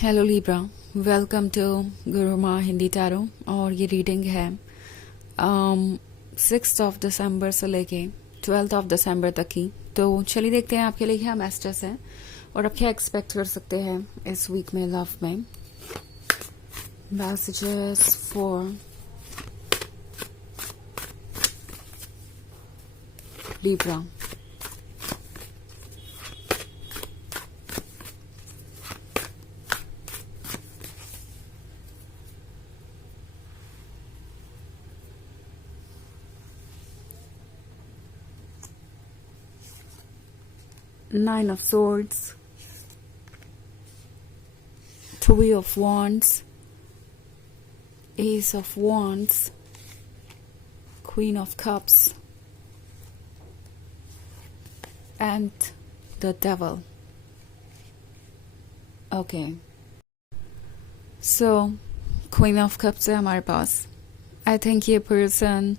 Hello Libra, welcome to गुरु माँ Hindi tarot. और ये रीडिंग है 6 ऑफ दिसंबर से लेके 12 ऑफ दिसंबर तक की। तो चलिए देखते हैं आपके लिए क्या मैसेजेस हैं और आप क्या एक्सपेक्ट कर सकते हैं इस वीक में लव में। Messages for Libra. Nine of Swords, Three of Wands, Ace of Wands, Queen of Cups, and the Devil. Okay. So, Queen of Cups है हमारे पास। I think ये पर्सन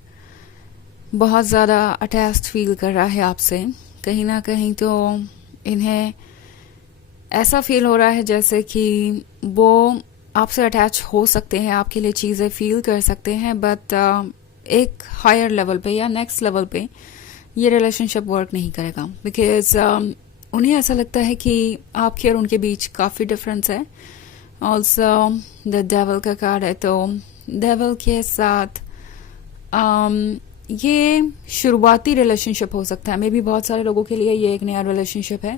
बहुत ज़्यादा अटैच्ड फील कर रहा है आपसे। कहीं ना कहीं तो इन्हें ऐसा फील हो रहा है जैसे कि वो आपसे अटैच हो सकते हैं, आपके लिए चीज़ें फील कर सकते हैं, बट एक हायर लेवल पे या नेक्स्ट लेवल पे ये रिलेशनशिप वर्क नहीं करेगा। बिकॉज उन्हें ऐसा लगता है कि आपके और उनके बीच काफ़ी डिफरेंस है। ऑल्सो द डेविल का कार्ड है, तो डेविल के साथ ये शुरुआती रिलेशनशिप हो सकता है। मे बी बहुत सारे लोगों के लिए ये एक नया रिलेशनशिप है,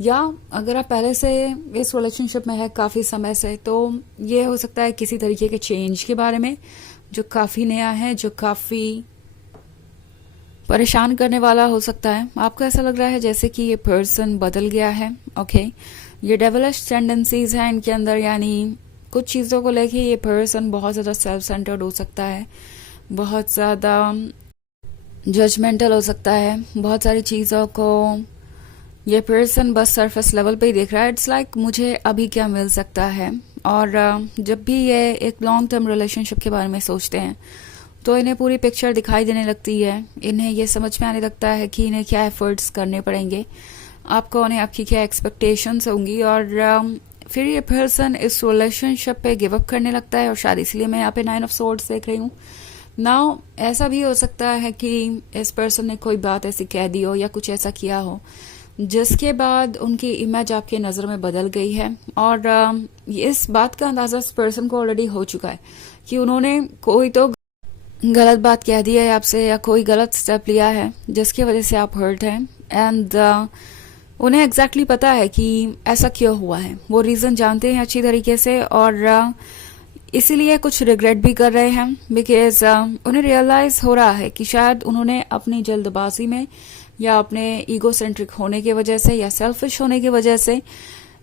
या अगर आप पहले से इस रिलेशनशिप में है काफ़ी समय से, तो ये हो सकता है किसी तरीके के चेंज के बारे में जो काफ़ी नया है, जो काफ़ी परेशान करने वाला हो सकता है। आपको ऐसा लग रहा है जैसे कि ये पर्सन बदल गया है। ओके, ये डेविलिश टेंडेंसीज हैं इनके अंदर, यानी कुछ चीज़ों को लेके ये पर्सन बहुत ज़्यादा सेल्फ सेंटर्ड हो सकता है, बहुत ज़्यादा जजमेंटल हो सकता है। बहुत सारी चीज़ों को ये पर्सन बस सरफेस लेवल पे ही देख रहा है। इट्स लाइक मुझे अभी क्या मिल सकता है। और जब भी ये एक लॉन्ग टर्म रिलेशनशिप के बारे में सोचते हैं तो इन्हें पूरी पिक्चर दिखाई देने लगती है। इन्हें ये समझ में आने लगता है कि इन्हें क्या एफर्ट्स करने पड़ेंगे, आपको उन्हें आपकी क्या एक्सपेक्टेशंस होंगी, और फिर ये पर्सन इस रिलेशनशिप पे गिव अप करने लगता है। और शायद इसलिए मैं यहाँ पे 9 ऑफ सोर्ड्स देख रही हूँ। नाउ ऐसा भी हो सकता है कि इस पर्सन ने कोई बात ऐसी कह दी हो या कुछ ऐसा किया हो जिसके बाद उनकी इमेज आपके नज़र में बदल गई है। और इस बात का अंदाज़ा इस पर्सन को ऑलरेडी हो चुका है कि उन्होंने कोई तो गलत बात कह दी है आपसे, या कोई गलत स्टेप लिया है जिसकी वजह से आप हर्ट हैं। एंड उन्हें एग्जैक्टली पता है कि ऐसा क्यों हुआ है, वो रीज़न जानते हैं अच्छी तरीके से, और इसीलिए कुछ रिग्रेट भी कर रहे हैं। बिकॉज उन्हें रियलाइज हो रहा है कि शायद उन्होंने अपनी जल्दबाजी में या अपने ईगो सेंट्रिक होने की वजह से या सेल्फिश होने की वजह से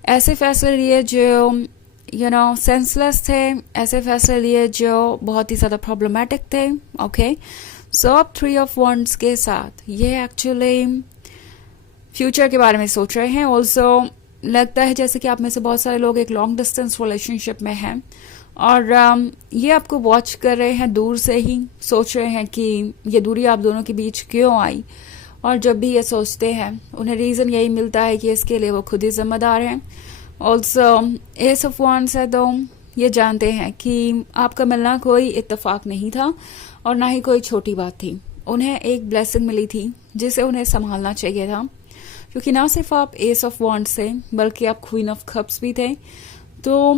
ऐसे फैसले लिए जो सेंसलेस थे, ऐसे फैसले लिए जो बहुत ही ज़्यादा प्रॉब्लमेटिक थे। ओके, सो अब 3 ऑफ वॉन्ड्स के साथ ये एक्चुअली फ्यूचर के बारे में सोच रहे हैं। ऑल्सो लगता है जैसे कि आप में से बहुत सारे लोग एक लॉन्ग डिस्टेंस रिलेशनशिप में हैं, और ये आपको वॉच कर रहे हैं दूर से ही, सोच रहे हैं कि ये दूरी आप दोनों के बीच क्यों आई। और जब भी ये सोचते हैं उन्हें रीज़न यही मिलता है कि इसके लिए वो खुद ही जिम्मेदार हैं। ऑल्सो एस ऑफ वॉन्ड्स है, तो ये जानते हैं कि आपका मिलना कोई इत्तेफाक नहीं था और ना ही कोई छोटी बात थी। उन्हें एक ब्लेसिंग मिली थी जिसे उन्हें संभालना चाहिए था, क्योंकि ना सिर्फ आप एस ऑफ वॉन्ड्स थे बल्कि आप क्वीन ऑफ कप्स भी थे। तो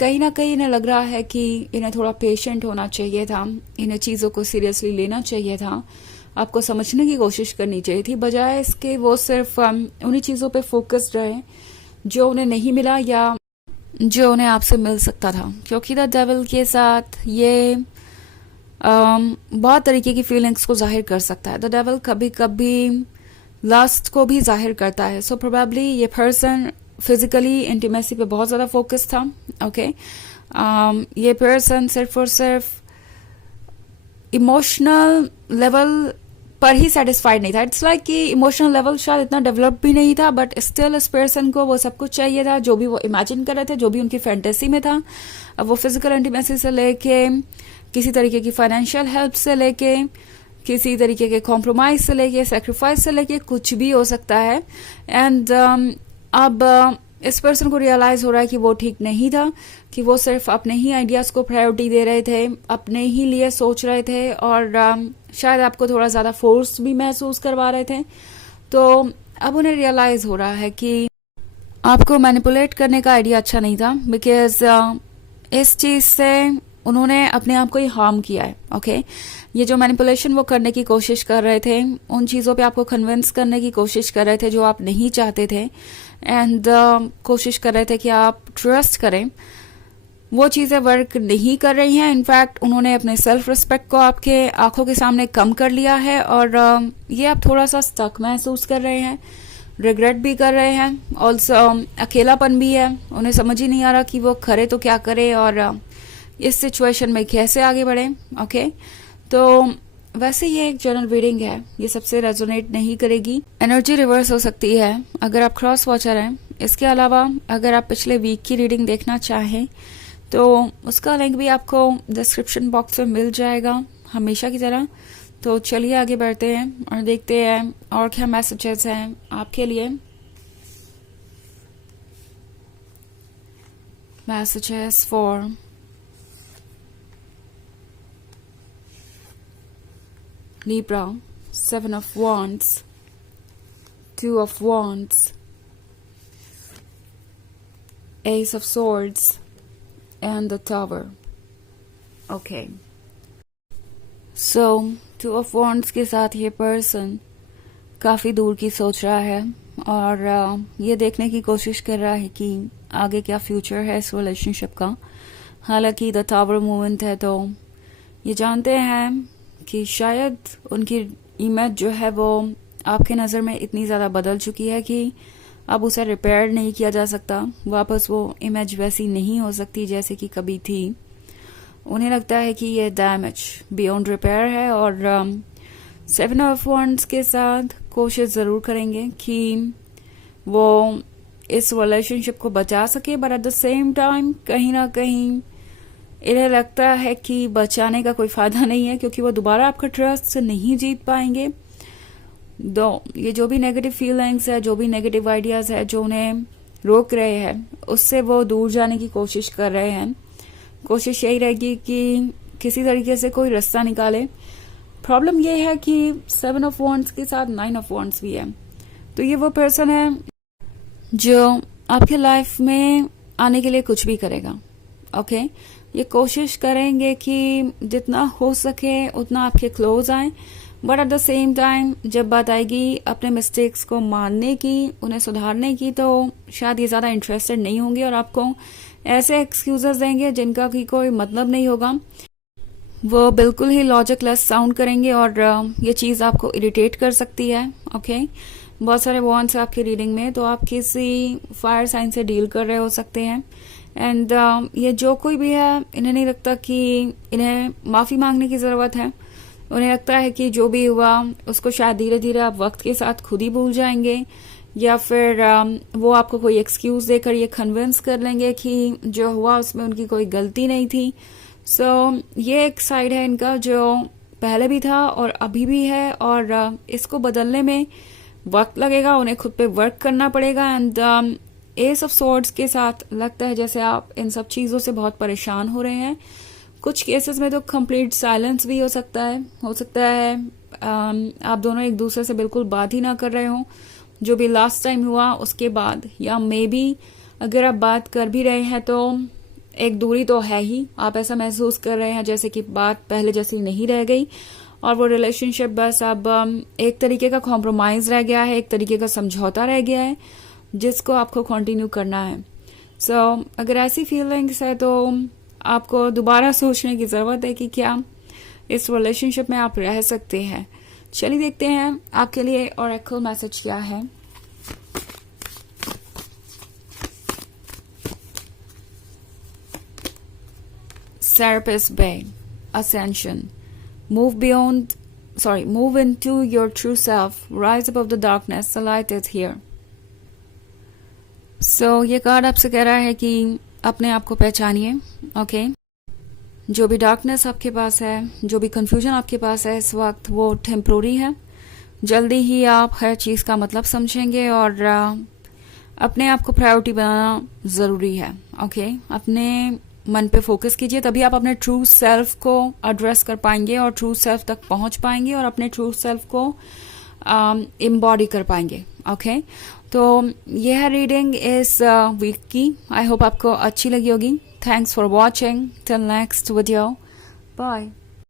कहीं ना कहीं इन्हें लग रहा है कि इन्हें थोड़ा पेशेंट होना चाहिए था, इन्हें चीज़ों को सीरियसली लेना चाहिए था, आपको समझने की कोशिश करनी चाहिए थी, बजाय इसके वो सिर्फ उन्हीं चीज़ों पे फोकस्ड रहे जो उन्हें नहीं मिला या जो उन्हें आपसे मिल सकता था। क्योंकि द डेविल के साथ ये बहुत तरीके की फीलिंग्स को जाहिर कर सकता है। द डेविल कभी कभी लस्ट को भी जाहिर करता है। सो प्रोबेबली ये पर्सन फिजिकली इंटीमेसी पे बहुत ज़्यादा फोकस था। ओके, ये पर्सन सिर्फ और सिर्फ इमोशनल लेवल पर ही सेटिस्फाइड नहीं था। इट्स लाइक कि इमोशनल लेवल शायद इतना डेवलप भी नहीं था, बट स्टिल इस पर्सन को वो सब कुछ चाहिए था जो भी वो इमेजिन कर रहे थे, जो भी उनकी फैंटेसी में था। अब वो फिजिकल इंटीमेसी से लेके किसी तरीके की फाइनेंशियल हेल्प से लेके किसी तरीके के कॉम्प्रोमाइज से लेके सेक्रीफाइस से लेके कुछ भी हो सकता है। एंड अब इस पर्सन को रियलाइज हो रहा है कि वो ठीक नहीं था, कि वो सिर्फ अपने ही आइडियाज को प्रायोरिटी दे रहे थे, अपने ही लिए सोच रहे थे, और शायद आपको थोड़ा ज्यादा फोर्स भी महसूस करवा रहे थे। तो अब उन्हें रियलाइज हो रहा है कि आपको मैनिपुलेट करने का आइडिया अच्छा नहीं था, बिकॉज इस चीज से उन्होंने अपने आप को ही हार्म किया है। ओके, ये जो मैनिपुलेशन वो करने की कोशिश कर रहे थे, उन चीजों पे आपको कन्विंस करने की कोशिश कर रहे थे जो आप नहीं चाहते थे, एंड कोशिश कर रहे थे कि आप ट्रस्ट करें, वो चीजें वर्क नहीं कर रही हैं। इनफैक्ट उन्होंने अपने सेल्फ रिस्पेक्ट को आपके आंखों के सामने कम कर लिया है, और ये आप थोड़ा सा स्टक महसूस कर रहे हैं, रिग्रेट भी कर रहे हैं, ऑल्सो अकेलापन भी है। उन्हें समझ ही नहीं आ रहा कि वो करे तो क्या करे और इस सिचुएशन में कैसे आगे बढ़े। ओके, तो वैसे ये एक जनरल रीडिंग है, ये सबसे रेजोनेट नहीं करेगी। एनर्जी रिवर्स हो सकती है अगर आप क्रॉस वॉचर हैं। इसके अलावा अगर आप पिछले वीक की रीडिंग देखना चाहें तो उसका लिंक भी आपको डिस्क्रिप्शन बॉक्स में मिल जाएगा, हमेशा की तरह। तो चलिए आगे बढ़ते हैं और देखते हैं और क्या मैसेजेस हैं आपके लिए। Messages for Libra, Seven of Wands, Two of Wands, Ace of Swords, and the Tower. Okay. So, Two of Wands के साथ ये पर्सन काफी दूर की सोच रहा है और ये देखने की कोशिश कर रहा है कि आगे क्या फ्यूचर है इस रिलेशनशिप का। हालांकि द टावर मूवमेंट है तो ये जानते हैं कि शायद उनकी इमेज जो है वो आपके नज़र में इतनी ज़्यादा बदल चुकी है कि अब उसे रिपेयर नहीं किया जा सकता। वापस वो इमेज वैसी नहीं हो सकती जैसे कि कभी थी। उन्हें लगता है कि ये डैमेज बियॉन्ड रिपेयर है और सेवन ऑफ वॉन्ड्स के साथ कोशिश ज़रूर करेंगे कि वो इस रिलेशनशिप को बचा सके, but at the same time कहीं ना कहीं इन्हें लगता है कि बचाने का कोई फायदा नहीं है, क्योंकि वो दोबारा आपका ट्रस्ट नहीं जीत पाएंगे। दो ये जो भी नेगेटिव फीलिंग्स है, जो भी नेगेटिव आइडियाज है जो उन्हें रोक रहे हैं, उससे वो दूर जाने की कोशिश कर रहे हैं। कोशिश यही रहेगी कि किसी तरीके से कोई रास्ता निकाले। प्रॉब्लम ये है कि सेवन ऑफ वॉन्ड्स के साथ नाइन ऑफ वॉन्ड्स भी है, तो ये वो पर्सन है जो आपके लाइफ में आने के लिए कुछ भी करेगा। ओके, ये कोशिश करेंगे कि जितना हो सके उतना आपके क्लोज आए, but at the same time जब बात आएगी अपने मिस्टेक्स को मानने की, उन्हें सुधारने की, तो शायद ये ज़्यादा इंटरेस्टेड नहीं होंगे और आपको ऐसे एक्सक्यूजेस देंगे जिनका की कोई मतलब नहीं होगा। वो बिल्कुल ही लॉजिकलेस साउंड करेंगे और ये चीज़ आपको इरिटेट कर सकती है। ओके, बहुत सारे वॉन्ड्स आपकी रीडिंग में, तो आप किसी फायर साइन से डील कर रहे हो सकते हैं। एंड ये जो कोई भी है, इन्हें नहीं लगता कि इन्हें माफ़ी मांगने की ज़रूरत है। उन्हें लगता है कि जो भी हुआ उसको शायद धीरे धीरे आप वक्त के साथ खुद ही भूल जाएंगे, या फिर वो आपको कोई एक्सक्यूज़ देकर ये कन्विंस कर लेंगे कि जो हुआ उसमें उनकी कोई गलती नहीं थी। सो ये एक साइड है इनका जो पहले भी था और अभी भी है, और इसको बदलने में वक्त लगेगा, उन्हें खुद पे वर्क करना पड़ेगा। एंड एस ऑफ स्वॉर्ड्स के साथ लगता है जैसे आप इन सब चीज़ों से बहुत परेशान हो रहे हैं। कुछ केसेस में तो कंप्लीट साइलेंस भी हो सकता है आप दोनों एक दूसरे से बिल्कुल बात ही ना कर रहे हो जो भी लास्ट टाइम हुआ उसके बाद, या मे बी अगर आप बात कर भी रहे हैं तो एक दूरी तो है ही। आप ऐसा महसूस कर रहे हैं जैसे कि बात पहले जैसी नहीं रह गई और वो रिलेशनशिप बस अब एक तरीके का कॉम्प्रोमाइज रह गया है, एक तरीके का समझौता रह गया है जिसको आपको कंटिन्यू करना है। सो अगर ऐसी फीलिंग्स है तो आपको दोबारा सोचने की जरूरत है कि क्या इस रिलेशनशिप में आप रह सकते हैं। चलिए देखते हैं आपके लिए ओरेकल मैसेज क्या है। Serapis Bay, Ascension. Move into your true self. Rise above the darkness. The light is here. So ये कार्ड आपसे कह रहा है कि अपने आप को पहचानिए। ओके, जो भी डार्कनेस आपके पास है, जो भी कंफ्यूजन आपके पास है इस वक्त, वो टेम्प्रोरी है। जल्दी ही आप हर चीज़ का मतलब समझेंगे और अपने आप को प्रायोरिटी बनाना ज़रूरी है। ओके, अपने मन पे फोकस कीजिए, तभी आप अपने ट्रू सेल्फ को एड्रेस कर पाएंगे और ट्रू सेल्फ तक पहुंच पाएंगे और अपने ट्रू सेल्फ को एम्बॉडी कर पाएंगे। ओके, तो यह है रीडिंग इस वीक की। आई होप आपको अच्छी लगी होगी। Thanks for watching. Till next video, bye.